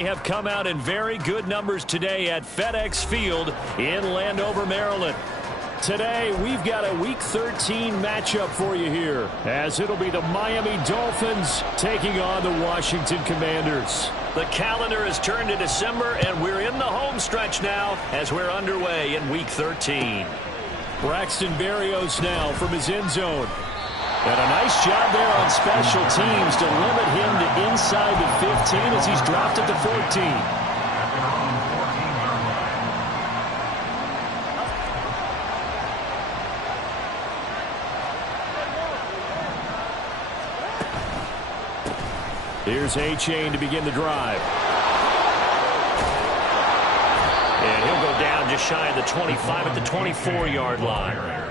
Have come out in very good numbers today at FedEx Field in Landover, Maryland. Today, we've got a Week 13 matchup for you here, as it'll be the Miami Dolphins taking on the Washington Commanders. The calendar has turned to December, and we're in the home stretch now as we're underway in Week 13. Braxton Berrios now from his end zone. And a nice job there on special teams to limit him to inside the 15 as he's dropped it to 14. Here's A-Chain to begin the drive. And he'll go down just shy of the 25 at the 24-yard line.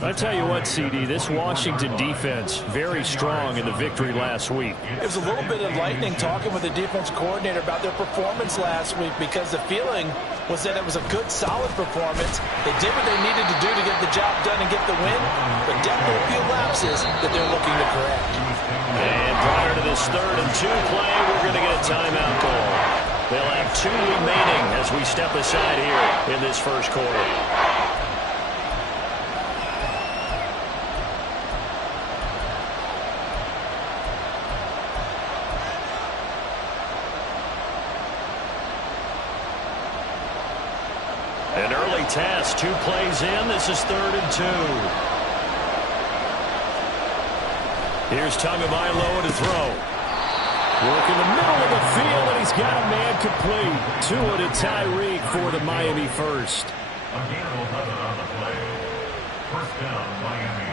I tell you what, CD, this Washington defense, very strong in the victory last week. It was a little bit enlightening talking with the defense coordinator about their performance last week, because the feeling was that it was a good, solid performance. They did what they needed to do to get the job done and get the win, but definitely a few lapses that they're looking to correct. And prior to this 3rd and 2 play, we're going to get a timeout call. They'll have 2 remaining as we step aside here in this first quarter. An early test, 2 plays in. This is 3rd and 2. Here's Tagovailoa to throw. Work in the middle of the field, and he's got a man complete. 2 to Tyreek for the Miami first. Again, 11 on the play. First down, Miami.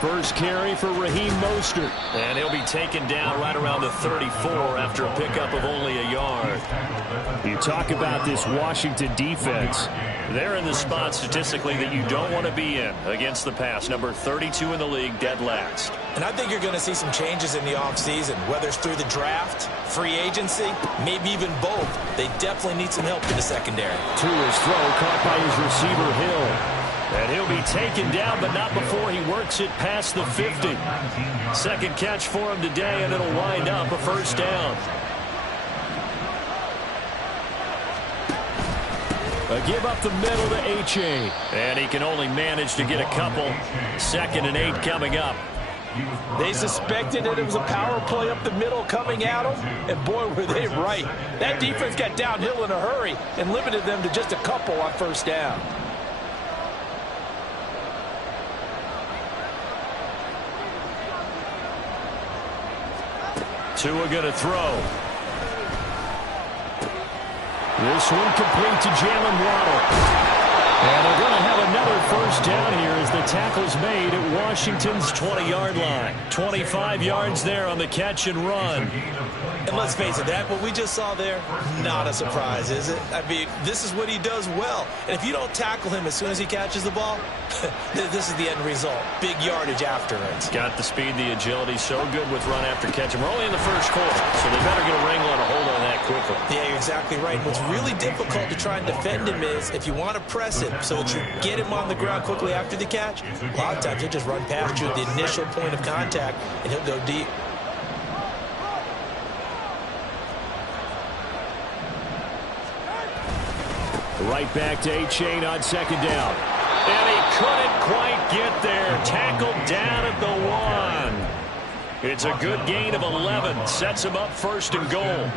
First carry for Raheem Mostert. And he'll be taken down right around the 34 after a pickup of only a yard. You talk about this Washington defense. They're in the spot statistically that you don't want to be in against the pass. Number 32 in the league, dead last. And I think you're going to see some changes in the offseason, whether it's through the draft, free agency, maybe even both. They definitely need some help in the secondary. To his throw, caught by his receiver, Hill. And he'll be taken down, but not before he works it past the 50. Second catch for him today, and it'll wind up a first down. A give up the middle to H.A. And he can only manage to get a couple. 2nd and 8 coming up. They suspected that it was a power play up the middle coming at them, and boy, were they right. That defense got downhill in a hurry and limited them to just a couple on first down. Tua going to throw. This one complete to Jalen Waddle. And they're going to have another first down here as the tackle's made at Washington's 20-yard line. 25 yards there on the catch and run. And let's face it, that what we just saw there, not a surprise, is it? I mean, this is what he does well. And if you don't tackle him as soon as he catches the ball, this is the end result. Big yardage after it. Got the speed, the agility, so good with run after catch. And we're only in the first quarter, so they better get a wrangle and a hold on that quickly. Yeah, you're exactly right. What's really difficult to try and defend him is if you want to press him so that you get him on the ground quickly after the catch, a lot of times he'll just run past you at the initial point of contact, and he'll go deep. Right back to A-Chain on 2nd down. And he couldn't quite get there. Tackled down at the 1. It's a good gain of 11. Sets him up 1st and goal.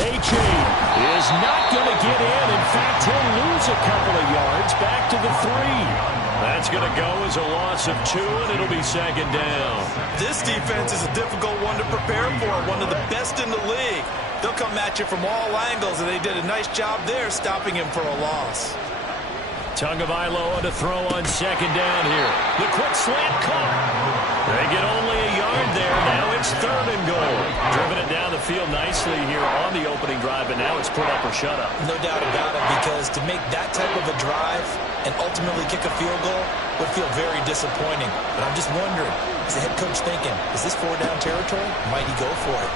A-Chain is not going to get in. In fact, he'll lose a couple of yards back to the 3. That's going to go as a loss of 2, and it'll be 2nd down. This defense is a difficult one to prepare for, one of the best in the league. They'll come at you from all angles, and they did a nice job there stopping him for a loss. Tagovailoa to throw on second down here. The quick slant caught. They get only a yard there. Now it's 3rd and goal. Driven it down the field nicely here on the opening drive, but now it's put up or shut up. No doubt about it, because to make that type of a drive and ultimately kick a field goal would feel very disappointing. But I'm just wondering, is the head coach thinking, is this 4-down territory? Might he go for it?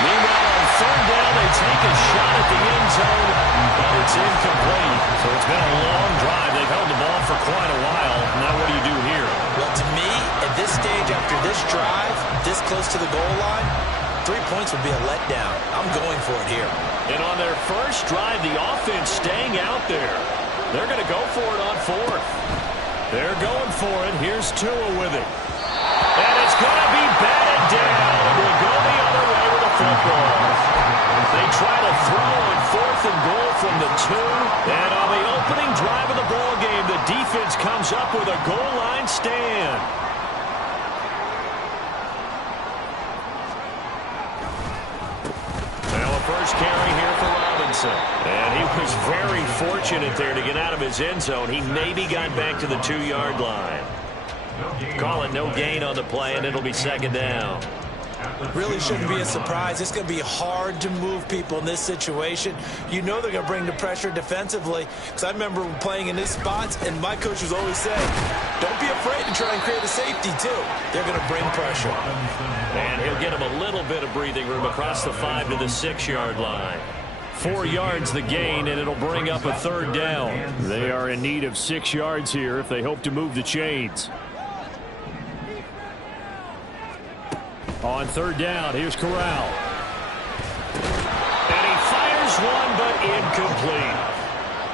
Meanwhile, on 3rd down, they take a shot at the end zone, but it's incomplete. So it's been a long drive. They've held the ball for quite a while. Now what do you do here? Well, to me, at this stage, after this drive, this close to the goal line, 3 points would be a letdown. I'm going for it here. And on their first drive, the offense staying out there. They're going to go for it on 4th. They're going for it. Here's Tua with it. And it's going to be batted down. It will go the other way with a football. They try to throw on 4th and goal from the 2. And on the opening drive of the ball game, the defense comes up with a goal line stand. Now a first carry here for Robinson. And he was very fortunate there to get out of his end zone. He maybe got back to the 2-yard line. Call it no gain on the play, and it'll be 2nd down. Really shouldn't be a surprise. It's going to be hard to move people in this situation. You know they're going to bring the pressure defensively. Because I remember playing in these spots, and my coach was always saying, don't be afraid to try and create a safety, too. They're going to bring pressure. And he'll get him a little bit of breathing room across the 5 to the 6-yard line. 4 yards the gain, and it'll bring up a 3rd down. They are in need of 6 yards here if they hope to move the chains. On 3rd down, here's Corral. And he fires one, but incomplete.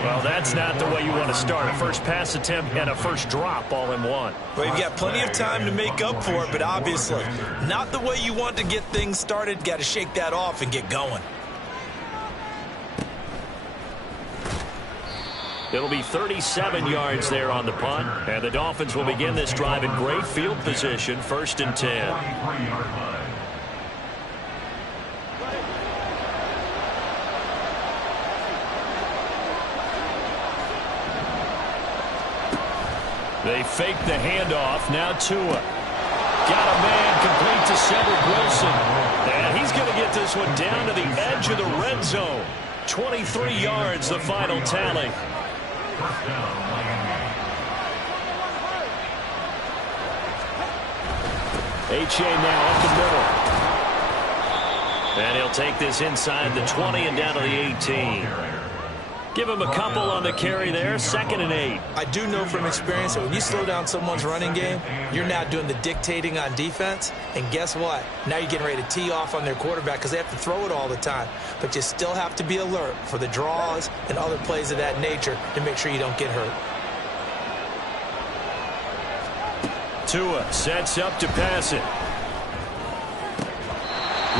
Well, that's not the way you want to start. A first pass attempt and a first drop all in one. Well, you've got plenty of time to make up for it, but obviously not the way you want to get things started. Got to shake that off and get going. It'll be 37 yards there on the punt. And the Dolphins will begin this drive in great field position, 1st and 10. They fake the handoff. Now Tua. Got a man complete to Cedric Wilson. And he's going to get this one down to the edge of the red zone. 23 yards, the final tally. H.A. now up the middle. And he'll take this inside the 20 and down to the 18. Give him a couple on the carry there, 2nd and 8. I do know from experience that when you slow down someone's running game, you're now doing the dictating on defense. And guess what? Now you're getting ready to tee off on their quarterback because they have to throw it all the time. But you still have to be alert for the draws and other plays of that nature to make sure you don't get hurt. Tua sets up to pass it.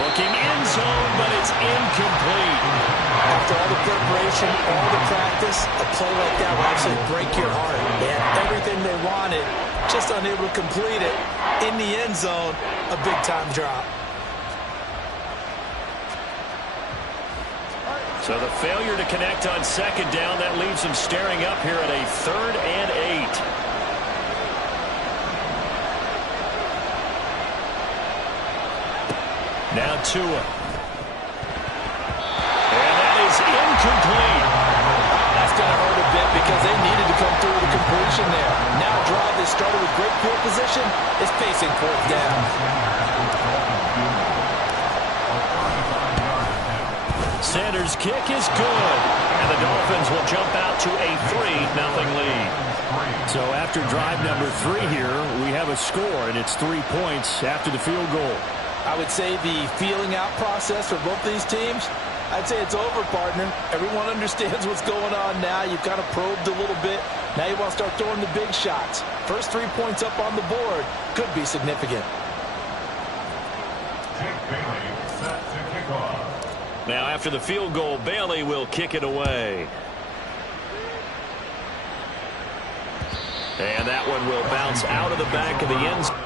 Looking end zone, but it's incomplete. After all the preparation, all the practice, a play like that will actually break your heart. They had everything they wanted, just unable to complete it. In the end zone, a big-time drop. So the failure to connect on 2nd down, that leaves them staring up here at a 3rd and 8. Now Tua. And that is incomplete. That's going to hurt a bit because they needed to come through with a completion there. Now a drive that started with great field position is facing 4th down. Sanders' kick is good. And the Dolphins will jump out to a 3-0 lead. So after drive number 3 here, we have a score, and it's 3 points after the field goal. I would say the feeling out process for both these teams, I'd say it's over, partner. Everyone understands what's going on now. You've kind of probed a little bit. Now you want to start throwing the big shots. First 3 points up on the board could be significant. Now after the field goal, Bailey will kick it away. And that one will bounce out of the back of the end zone.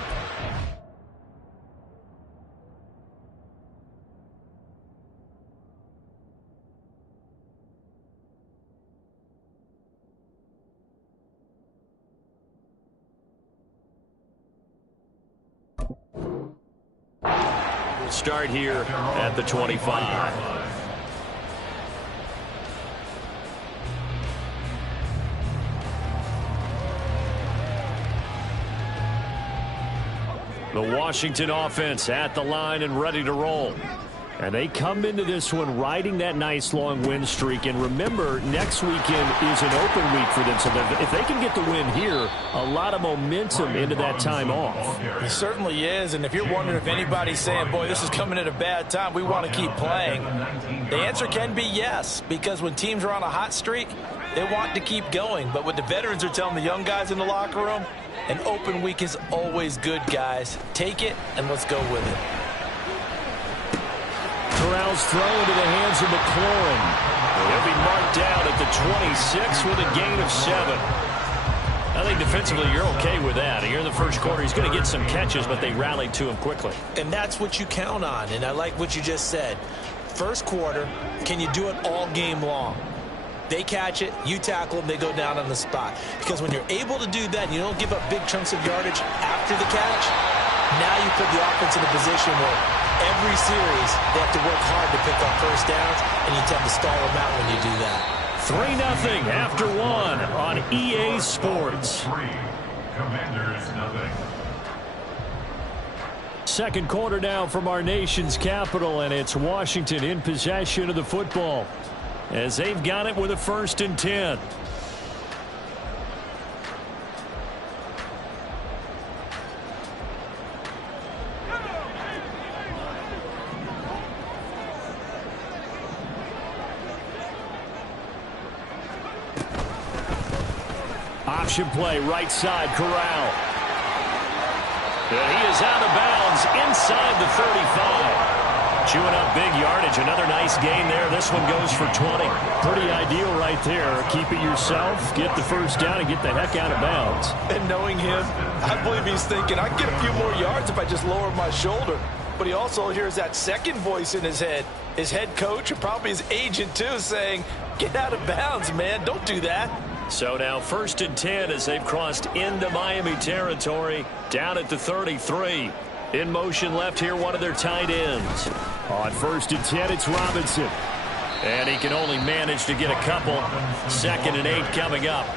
will start here at the 25. The Washington offense at the line and ready to roll. And they come into this one riding that nice long win streak. And remember, next weekend is an open week for them. So if they can get the win here, a lot of momentum into that time off. It certainly is. And if you're wondering if anybody's saying, boy, this is coming at a bad time, we want to keep playing, the answer can be yes. Because when teams are on a hot streak, they want to keep going. But what the veterans are telling the young guys in the locker room, an open week is always good, guys. Take it and let's go with it. Corral's throw into the hands of McLaurin. He'll be marked down at the 26 with a gain of 7. I think defensively you're okay with that. Here in the first quarter, he's going to get some catches, but they rallied to him quickly. And that's what you count on, and I like what you just said. First quarter, can you do it all game long? They catch it, you tackle them, they go down on the spot. Because when you're able to do that and you don't give up big chunks of yardage after the catch, now you put the offense in a position where every series they have to work hard to pick up first downs, and you tend to stall them out when you do that. 3-0 after 1 on EA Sports. Commanders nothing. Second quarter now from our nation's capital, and it's Washington in possession of the football as they've got it with a 1st and 10. Option play, right side, Corral. And he is out of bounds inside the 35. Chewing up big yardage. Another nice gain there. This one goes for 20. Pretty ideal right there. Keep it yourself, get the first down, and get the heck out of bounds. And knowing him, I believe he's thinking, I can get a few more yards if I just lower my shoulder. But he also hears that second voice in his head. His head coach, and probably his agent too, saying, get out of bounds, man. Don't do that. So now 1st and 10 as they've crossed into Miami territory, down at the 33. In motion left here, one of their tight ends. On 1st and 10, it's Robinson. And he can only manage to get a couple. 2nd and 8 coming up.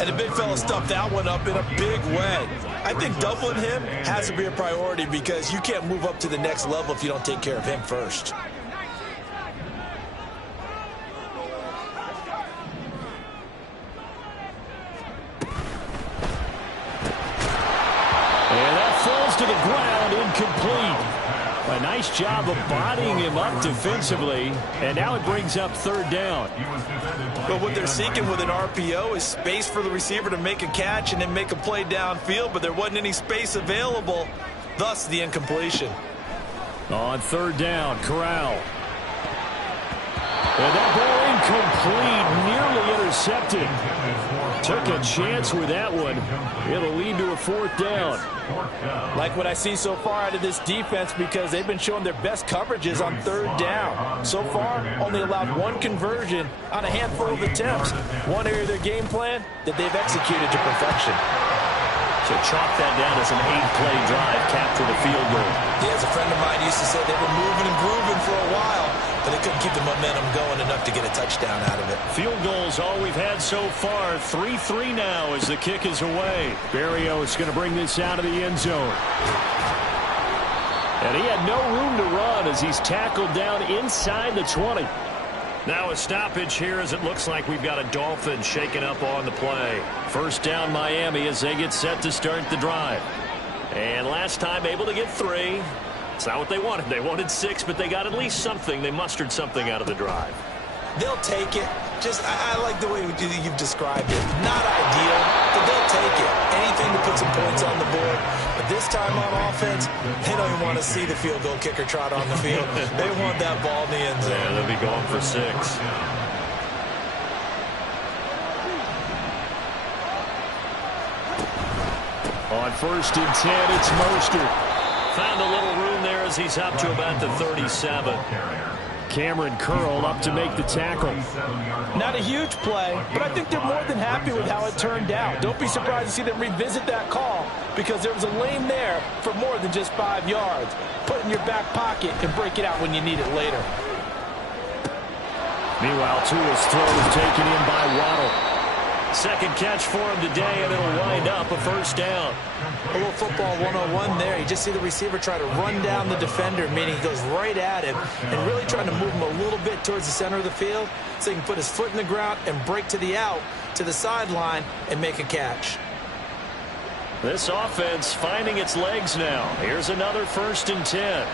And the big fella stuffed that one up in a big way. I think doubling him has to be a priority because you can't move up to the next level if you don't take care of him first. To the ground, incomplete. A nice job of bodying him up defensively, and now it brings up 3rd down. But what they're seeking with an RPO is space for the receiver to make a catch and then make a play downfield, but there wasn't any space available, thus the incompletion. On 3rd down, Corral. And that ball incomplete, nearly intercepted. Took a chance with that one. It'll lead to a 4th down. Like what I see so far out of this defense because they've been showing their best coverages on 3rd down. So far, only allowed 1 conversion on a handful of attempts. One area of their game plan that they've executed to perfection. So chalk that down as an 8-play drive, capture the field goal. Yeah, as a friend of mine used to say, they were moving and grooving for a while, but they couldn't keep the momentum going enough to get a touchdown out of it. Field goals all we've had so far. 3-3 now as the kick is away. Berrios is going to bring this out of the end zone. And he had no room to run as he's tackled down inside the 20. Now a stoppage here as it looks like we've got a Dolphin shaken up on the play. 1st down Miami as they get set to start the drive. And last time able to get 3. It's not what they wanted. They wanted 6, but they got at least something. They mustered something out of the drive. They'll take it. Just, I like the way you've described it. Not ideal, but they'll take it. Anything to put some points on the board. But this time on offense, they don't even want to see the field goal kicker trot on the field. They want that ball in the end zone. Yeah, they'll be going for 6. On 1st and 10, it's Mostert. Found a little room there as he's up to about the 37. Cameron Curl up to make the tackle. Not a huge play, but I think they're more than happy with how it turned out. Don't be surprised to see them revisit that call because there was a lane there for more than just 5 yards. Put it in your back pocket and break it out when you need it later. Meanwhile, Tua's throw is taken in by Waddle. Second catch for him today, and it'll wind up a first down. A little football 101 there. You just see the receiver try to run down the defender, meaning he goes right at him and really trying to move him a little bit towards the center of the field so he can put his foot in the ground and break to the out, to the sideline, and make a catch. This offense finding its legs now. Here's another 1st and 10.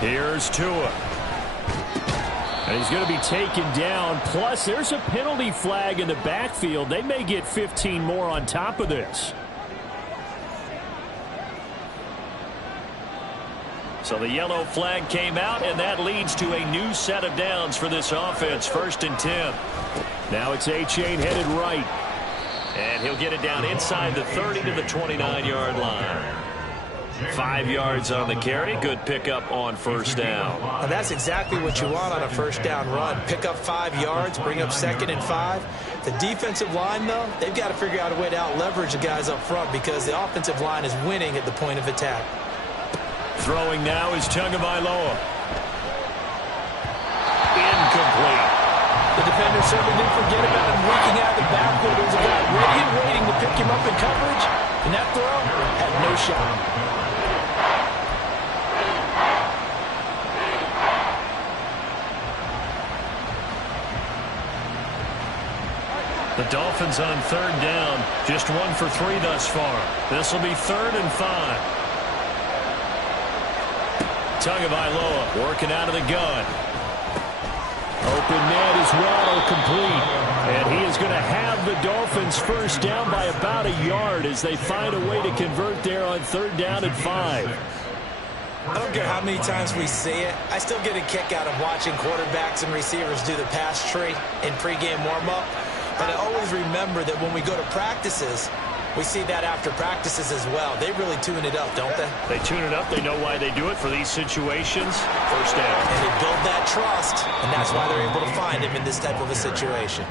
Here's Tua. And he's going to be taken down. Plus, there's a penalty flag in the backfield. They may get 15 more on top of this. So the yellow flag came out, and that leads to a new set of downs for this offense. 1st and 10. Now it's A-Chain headed right. And he'll get it down inside the 30 to the 29-yard line. 5 yards on the carry. Good pickup on 1st down. And that's exactly what you want on a 1st down run. Pick up 5 yards, bring up 2nd and 5. The defensive line, though, they've got to figure out a way to out-leverage the guys up front because the offensive line is winning at the point of attack. Throwing now is Tagovailoa. Incomplete. The defender certainly didn't forget about him leaking out of the backfield. There was a guy ready and waiting to pick him up in coverage, and that throw had no shot. The Dolphins on 3rd down, just 1 for 3 thus far. This will be 3rd and 5. Tagovailoa working out of the gun. Open man is Waddle, complete. And he is going to have the Dolphins 1st down by about a yard as they find a way to convert there on 3rd down and 5. I don't care how many times we see it. I still get a kick out of watching quarterbacks and receivers do the pass tree in pregame warm-up. But I always remember that when we go to practices, we see that after practices as well. They really tune it up, don't they? They tune it up. They know why they do it for these situations. 1st down. And they build that trust, and that's why they're able to find him in this type of a situation.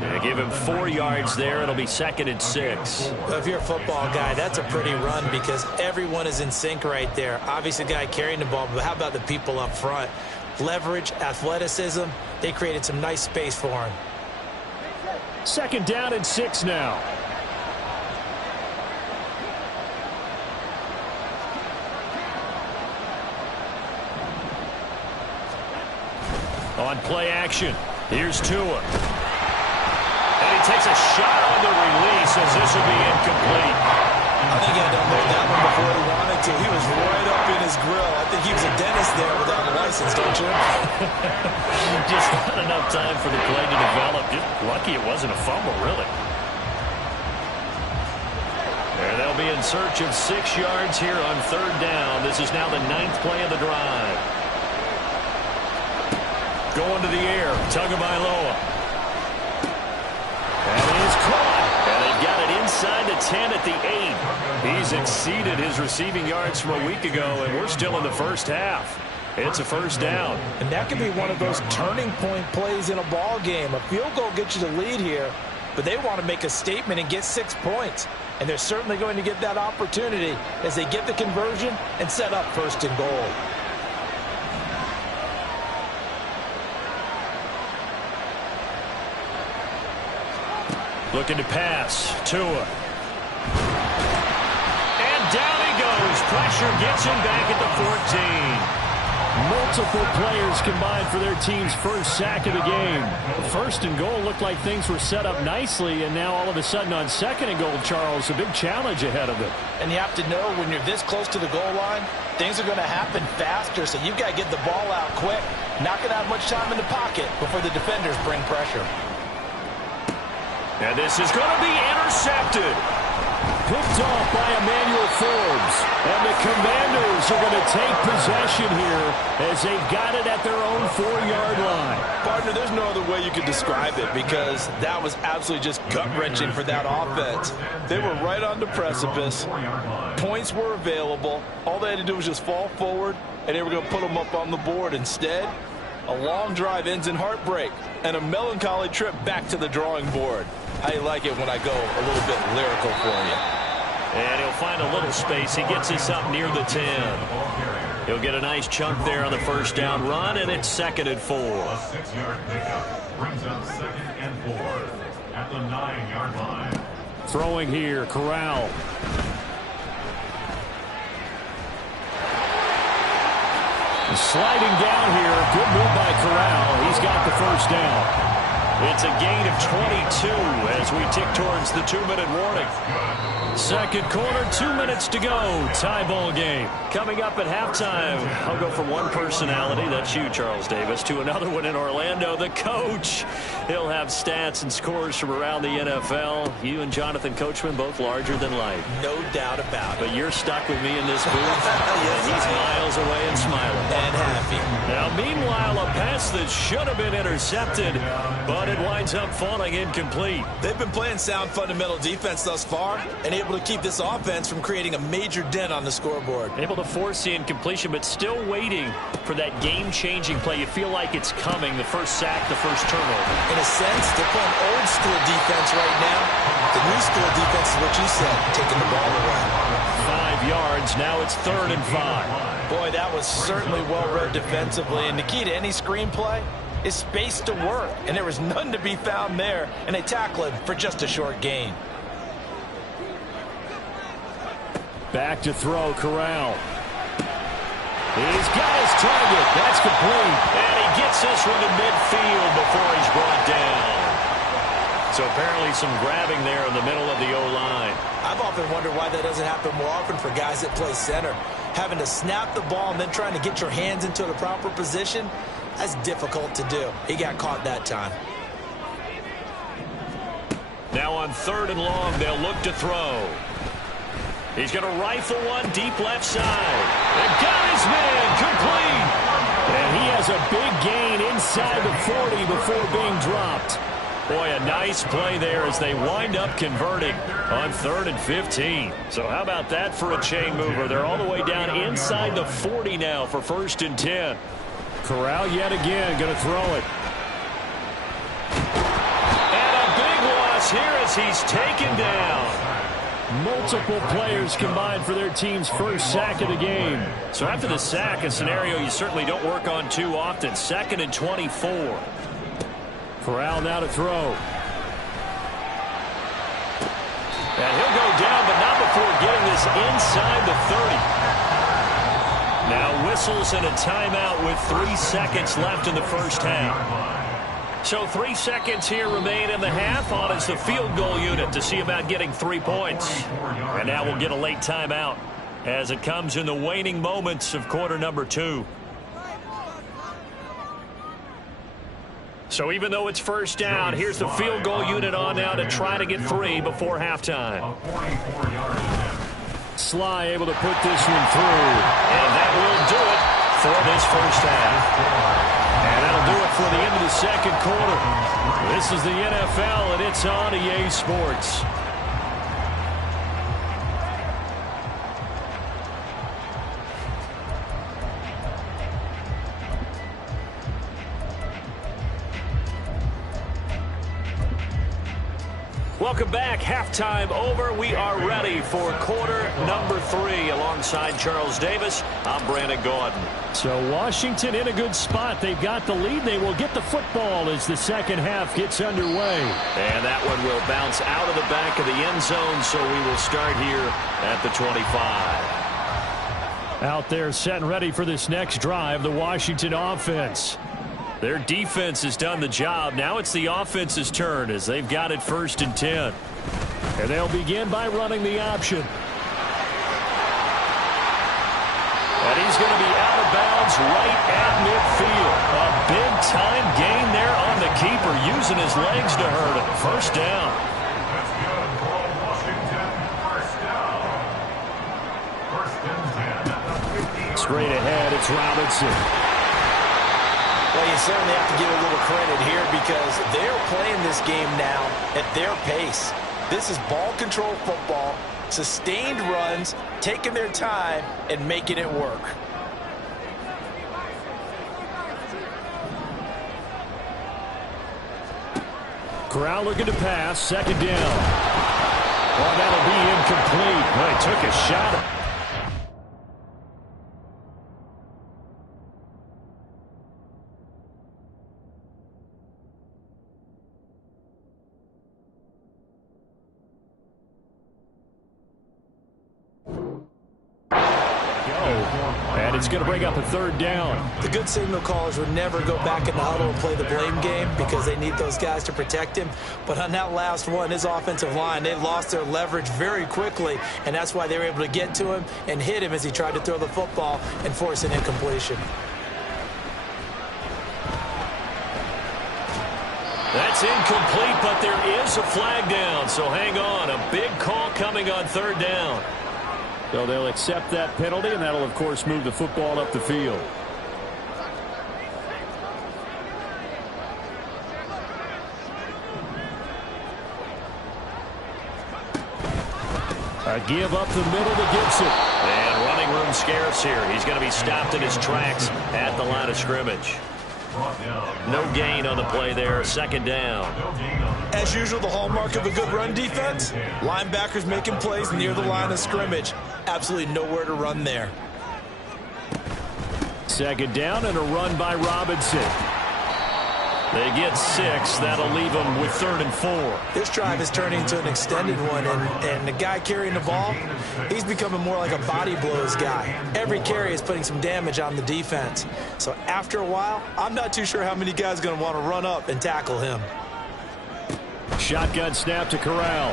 They give him 4 yards there. It'll be 2nd and 6. Well, if you're a football guy, that's a pretty run because everyone is in sync right there. Obviously, the guy carrying the ball, but how about the people up front? Leverage, athleticism, they created some nice space for him. 2nd down and 6 now. On play action, here's Tua. And he takes a shot on the release as this will be incomplete. I think he had to unload that one before he wanted to. He was right up in his grill. I think he was a dentist there without a license, don't you? Just not enough time for the play to develop. Just lucky it wasn't a fumble, really. And they'll be in search of 6 yards here on 3rd down. This is now the 9th play of the drive. Going to the air, Tagovailoa. And it is caught. And they've got it inside the 10 at the 8. He's exceeded his receiving yards from a week ago, and we're still in the 1st half. It's a 1st down. And that could be one of those turning point plays in a ball game. A field goal gets you the lead here, but they want to make a statement and get 6 points. And they're certainly going to get that opportunity as they get the conversion and set up 1st and goal. Looking to pass. Tua. And down he goes. Pressure gets him back at the 14. Multiple players combined for their team's 1st sack of the game. 1st and goal looked like things were set up nicely, and now all of a sudden on 2nd and goal, Charles, a big challenge ahead of it. And you have to know when you're this close to the goal line, things are going to happen faster, so you've got to get the ball out quick. Not going to have much time in the pocket before the defenders bring pressure. And this is going to be intercepted. Picked off by Emmanuel Forbes. And the Commanders are going to take possession here as they've got it at their own 4-yard line. Partner, there's no other way you could describe it because that was absolutely just gut-wrenching for that offense. They were right on the precipice. Points were available. All they had to do was just fall forward, and they were going to put them up on the board. Instead, a long drive ends in heartbreak and a melancholy trip back to the drawing board. How you like it when I go a little bit lyrical for you? And he'll find a little space. He gets us up near the 10. He'll get a nice chunk there on the first down run, and it's 2nd and 4. A 6-yard pickup brings up 2nd and 4 at the 9-yard line. Throwing here, Corral. Sliding down here. Good move by Corral. He's got the first down. It's a gain of 22 as we tick towards the 2-minute warning. Second quarter, 2 minutes to go. Tie ball game. Coming up at halftime, I'll go from one personality, that's you, Charles Davis, to another one in Orlando, the coach. He'll have stats and scores from around the NFL. You and Jonathan Coachman, both larger than life. No doubt about it. But you're stuck with me in this booth. Yes, and he's miles away and smiling. And happy. Now, meanwhile, a pass that should have been intercepted, but it winds up falling incomplete. They've been playing sound fundamental defense thus far and able to keep this offense from creating a major dent on the scoreboard. Able to force the incompletion, but still waiting for that game-changing play. You feel like it's coming, the first sack, the first turnover. In a sense, they're playing old-school defense right now. The new-school defense is what you said, taking the ball away. 5 yards, now it's 3rd and 5. Boy, that was certainly well-read defensively, and the key to any screenplay is space to work, and there was none to be found there, and they tackle it for just a short gain. Back to throw, Corral. He's got his target. That's complete. And he gets this one to midfield before he's brought down. So apparently some grabbing there in the middle of the O-line. I've often wondered why that doesn't happen more often for guys that play center. Having to snap the ball and then trying to get your hands into the proper position, that's difficult to do. He got caught that time. Now on 3rd and long, they'll look to throw. He's going to rifle one deep left side. And got his man complete. And he has a big gain inside the 40 before being dropped. Boy, a nice play there as they wind up converting on 3rd and 15. So how about that for a chain mover? They're all the way down inside the 40 now for 1st and 10. Corral yet again going to throw it. And a big loss here as he's taken down. Multiple players combined for their team's first sack of the game. So after the sack, a scenario you certainly don't work on too often. 2nd and 24. Corral now to throw. And he'll go down, but not before getting this inside the 30. Now whistles and a timeout with 3 seconds left in the first half. So 3 seconds here remain in the half. On is the field goal unit to see about getting 3 points. And now we'll get a late timeout as it comes in the waning moments of quarter number 2. So even though it's first down, here's the field goal unit on now to try to get 3 before halftime. Sly able to put this one through. And that will do it for this first half. And that'll do it for the end of the second quarter. This is the NFL, and it's on EA Sports. Welcome back. Halftime over. We are ready for quarter number 3. Alongside Charles Davis, I'm Brandon Gordon. So Washington in a good spot. They've got the lead. They will get the football as the second half gets underway. And that one will bounce out of the back of the end zone, so we will start here at the 25. Out there set and ready for this next drive, the Washington offense. Their defense has done the job. Now it's the offense's turn as they've got it 1st and 10. And they'll begin by running the option. And he's going to be out of bounds right at midfield. A big-time gain there on the keeper, using his legs to hurt him. First down. That's good for Washington. First down. 1st and 10. Straight ahead, it's Robinson. Well, you certainly have to give a little credit here because they're playing this game now at their pace. This is ball control football, sustained runs, taking their time, and making it work. Corral looking to pass, second down. Oh, that'll be incomplete. Well, he took a shot. And it's going to bring up a third down. The good signal callers would never go back in the huddle and play the blame game because they need those guys to protect him. But on that last one, his offensive line, they lost their leverage very quickly, and that's why they were able to get to him and hit him as he tried to throw the football and force an incompletion. That's incomplete, but there is a flag down, so hang on. A big call coming on third down. So they'll accept that penalty, and that'll, of course, move the football up the field. A give up the middle to Gibson. And running room scarce here. He's going to be stopped in his tracks at the line of scrimmage. No gain on the play there. Second down. As usual, the hallmark of a good run defense, linebackers making plays near the line of scrimmage. Absolutely nowhere to run there. Second down and a run by Robinson. They get 6. That'll leave them with 3rd and 4. This drive is turning into an extended one, and the guy carrying the ball, he's becoming more like a body blows guy. Every carry is putting some damage on the defense. So after a while, I'm not too sure how many guys are going to want to run up and tackle him. Shotgun snap to Corral.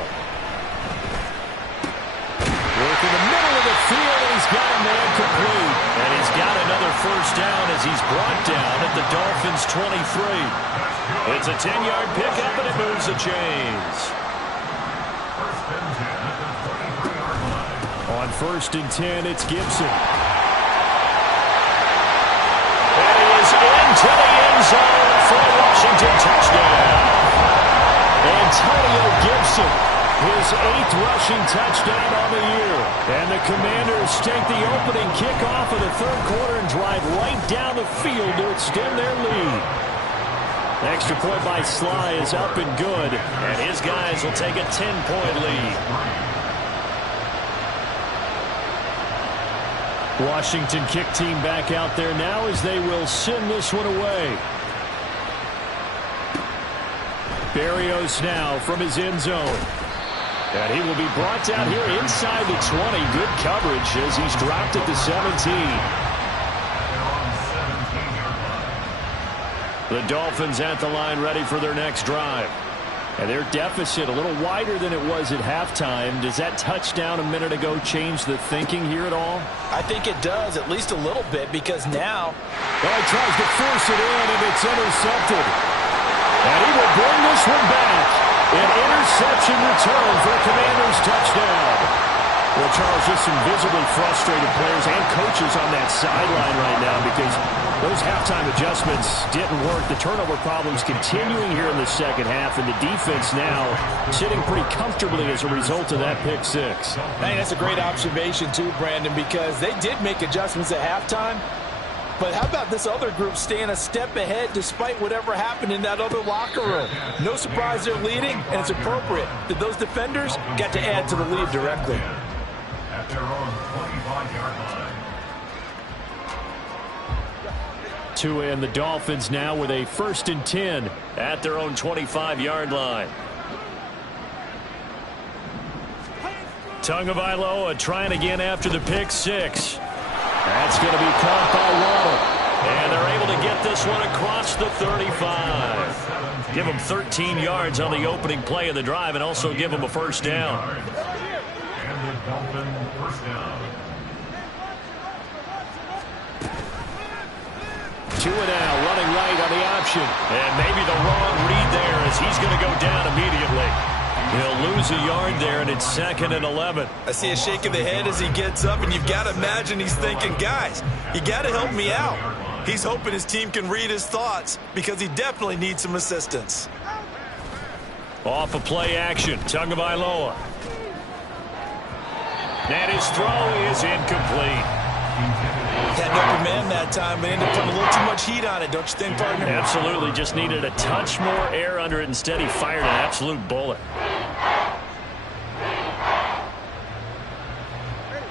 Work in the middle of the field, and he's got a man complete. And he's got another first down as he's brought down at the Dolphins' 23. It's a 10-yard pickup, and it moves the chains. On 1st and 10, it's Gibson. And he is into the end zone for a Washington touchdown. Antonio Gibson, his 8th rushing touchdown on the year. And the Commanders take the opening kickoff of the 3rd quarter and drive right down the field to extend their lead. Extra point by Sly is up and good, and his guys will take a 10-point lead. Washington kick team back out there now as they will send this one away. Berrios now from his end zone. And he will be brought down here inside the 20. Good coverage as he's dropped at the 17. The Dolphins at the line ready for their next drive. And their deficit a little wider than it was at halftime. Does that touchdown a minute ago change the thinking here at all? I think it does, at least a little bit, because now... Well, he tries to force it in, and it's intercepted. And he will bring this one back. An interception return for a Commanders touchdown. Well, Charles, just some visibly frustrated players and coaches on that sideline right now because those halftime adjustments didn't work. The turnover problems continuing here in the second half, and the defense now sitting pretty comfortably as a result of that pick 6. I think that's a great observation too, Brandon, because they did make adjustments at halftime. But how about this other group staying a step ahead despite whatever happened in that other locker room? No surprise they're leading, and it's appropriate that those defenders got to add to the lead directly. At their own 25-yard line. Tua and the Dolphins now with a 1st and 10 at their own 25-yard line. Tagovailoa trying again after the pick 6. That's going to be caught by Waddle. And they're able to get this one across the 35. Give them 13 yards on the opening play of the drive and also give them a first down. And the Dolphin first down. Tua now running right on the option. And maybe the wrong read there as he's going to go down immediately. He'll lose a yard there, and it's 2nd and 11. I see a shake of the head as he gets up, and you've got to imagine he's thinking, guys, you got to help me out. He's hoping his team can read his thoughts because he definitely needs some assistance. Off a play action, Tagovailoa. And his throw is incomplete. Had to man that that time, but ended up putting a little too much heat on it, don't you think, partner? Absolutely. Just needed a touch more air under it. Instead, he fired an absolute bullet.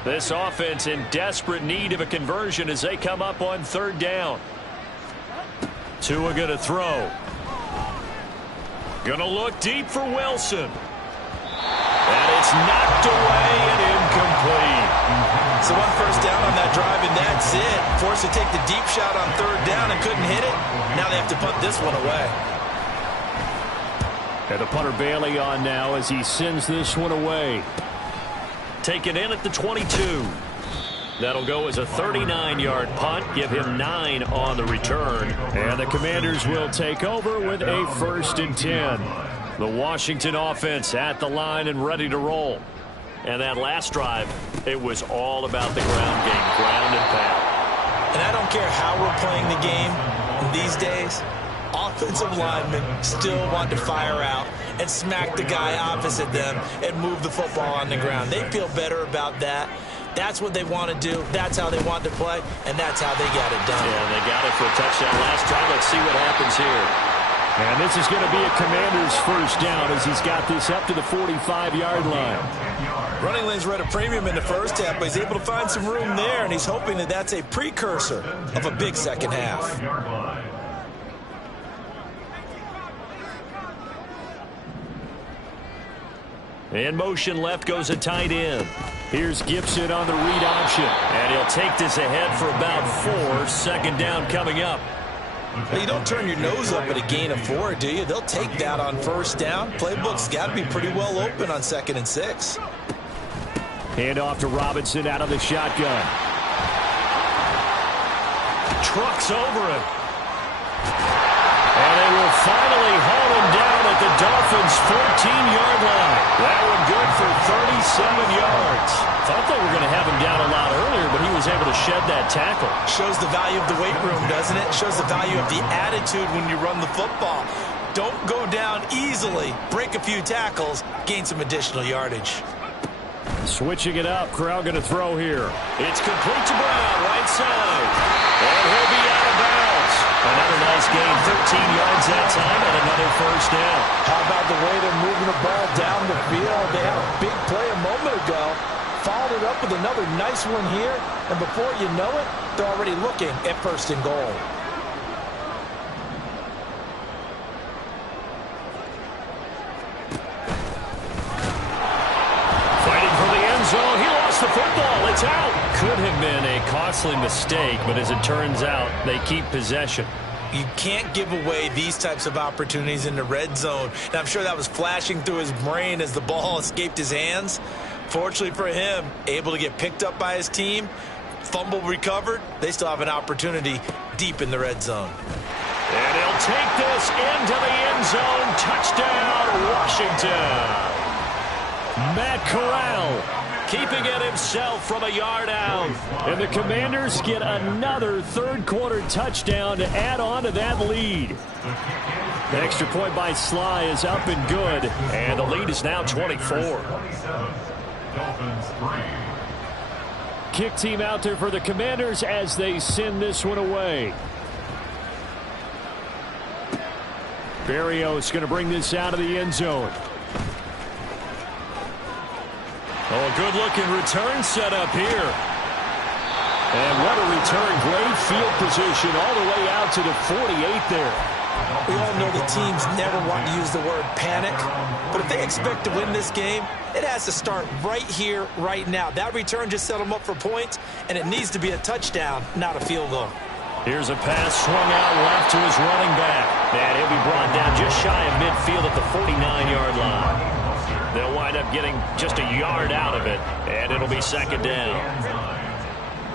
This offense in desperate need of a conversion as they come up on third down. Tua going to throw. Going to look deep for Wilson. And it's knocked away and incomplete. So 1 first down on that drive, and that's it. Forced to take the deep shot on third down and couldn't hit it. Now they have to punt this one away. And the punter Bailey on now as he sends this one away. Taken in at the 22. That'll go as a 39-yard punt. Give him 9 on the return. And the Commanders will take over with a 1st and 10. The Washington offense at the line and ready to roll. And that last drive, it was all about the ground game, ground and pound. And I don't care how we're playing the game these days, offensive linemen still want to fire out and smack the guy opposite them and move the football on the ground. They feel better about that. That's what they want to do. That's how they want to play, and that's how they got it done. Yeah, they got it for a touchdown last drive. Let's see what happens here. And this is going to be a Commander's 1st down as he's got this up to the 45-yard line. Running lanes were at a premium in the first half, but he's able to find some room there, and he's hoping that that's a precursor of a big second half. In motion left goes a tight end. Here's Gibson on the read option. And he'll take this ahead for about 4. 2nd down coming up. Well, you don't turn your nose up at a gain of 4, do you? They'll take that on 1st down. Playbook's got to be pretty well open on 2nd and 6. Hand off to Robinson out of the shotgun. Trucks over him. And they will finally haul him down at the Dolphins' 14-yard line. That one good for 37 yards. Thought they were going to have him down a lot earlier, but he was able to shed that tackle. Shows the value of the weight room, doesn't it? Shows the value of the attitude when you run the football. Don't go down easily. Break a few tackles. Gain some additional yardage. Switching it up. Corral going to throw here. It's complete to Brown, right side. And he'll be out of bounds. Another nice gain, 13 yards that time, and another 1st down. How about the way they're moving the ball down the field? They had a big play a moment ago. Followed it up with another nice one here. And before you know it, they're already looking at 1st and goal. Fighting for the end zone. He lost the football. It's out. Could have been a costly mistake, but as it turns out, they keep possession. You can't give away these types of opportunities in the red zone. And I'm sure that was flashing through his brain as the ball escaped his hands. Fortunately for him, able to get picked up by his team, fumble recovered. They still have an opportunity deep in the red zone. And he'll take this into the end zone. Touchdown, Washington. Matt Corral keeping it himself from a yard out. And the Commanders get another 3rd-quarter touchdown to add on to that lead. The extra point by Sly is up and good. And the lead is now 24. Kick team out there for the Commanders as they send this one away. Berrios going to bring this out of the end zone. Oh, a good-looking return set up here. And what a return. Great field position all the way out to the 48 there. We all know that teams never want to use the word panic, but if they expect to win this game, it has to start right here, right now. That return just set them up for points, and it needs to be a touchdown, not a field goal. Here's a pass swung out left to his running back. And he'll be brought down just shy of midfield at the 49-yard line. They'll wind up getting just a yard out of it, and it'll be 2nd down.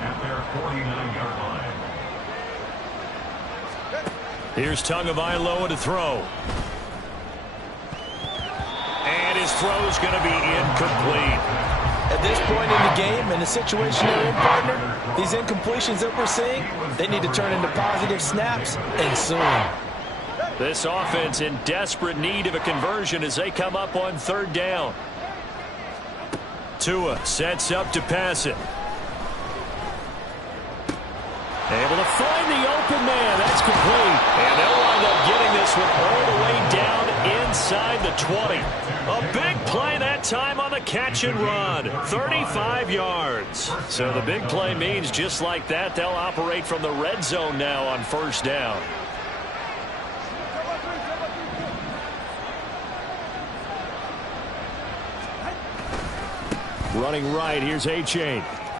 At their 49-yard line. Here's Tagovailoa to throw. And his throw's going to be incomplete. At this point in the game, in the situation they're in, partner, these incompletions that we're seeing, they need to turn into positive snaps, and soon. This offense in desperate need of a conversion as they come up on 3rd down. Tua sets up to pass it. Able to find the open man. That's complete. And they'll wind up getting this one all the way down inside the 20. A big play that time on the catch and run. 35 yards. So the big play means just like that, they'll operate from the red zone now on first down. Running right, here's A-Chain.